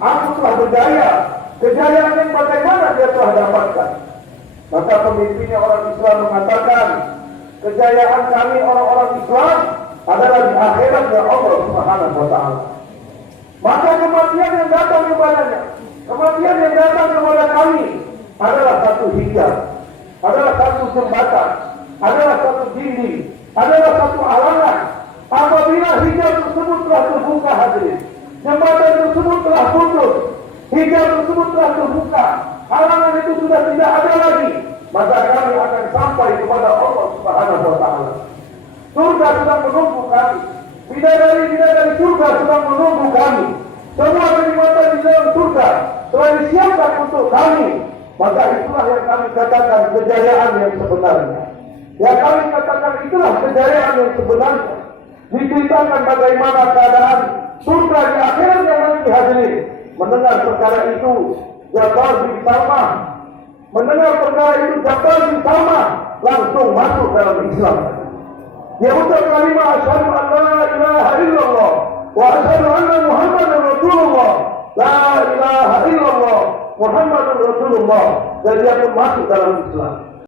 Aku telah berjaya. Kejayaan yang bagaimana dia telah dapatkan? Maka pemimpinnya orang Islam mengatakan, kejayaan kami orang-orang Islam adalah di akhirat ya Allah Subhanahu wa ta'ala. Maka kematian yang datang kepadanya, kematian yang datang kepada kami adalah satu hijab, adalah satu jembatan, adalah satu dinding, adalah satu halangan. Apabila hijab tersebut telah terbuka hadirin, jembatan tersebut telah putus, hijab tersebut telah terbuka, halangan itu sudah tidak ada lagi, maka kami akan sampai kepada Allah Subhanahu wa ta'ala. Surga sedang menunggu kami, bidadari-bidadari surga sedang menunggu kami. Semua kenikmatan di dalam surga telah disiapkan untuk kami. Maka itulah yang kami katakan kejayaan yang sebenarnya. Yang kami katakan itulah kejayaan yang sebenarnya. Diceritakan bagaimana keadaan surga di akhirat yang nanti hadirin. Mendengar perkara itu, Jabal bin Salman, mendengar perkara itu Jabal bin Salman langsung masuk dalam Islam. Dia ucap kalimat asyhadu an la ilaha illallah wa asyhadu anna Muhammadar Rasulullah. La ilaha illallah Muhammadur Rasulullah. Dan dia pun masuk dalam Islam.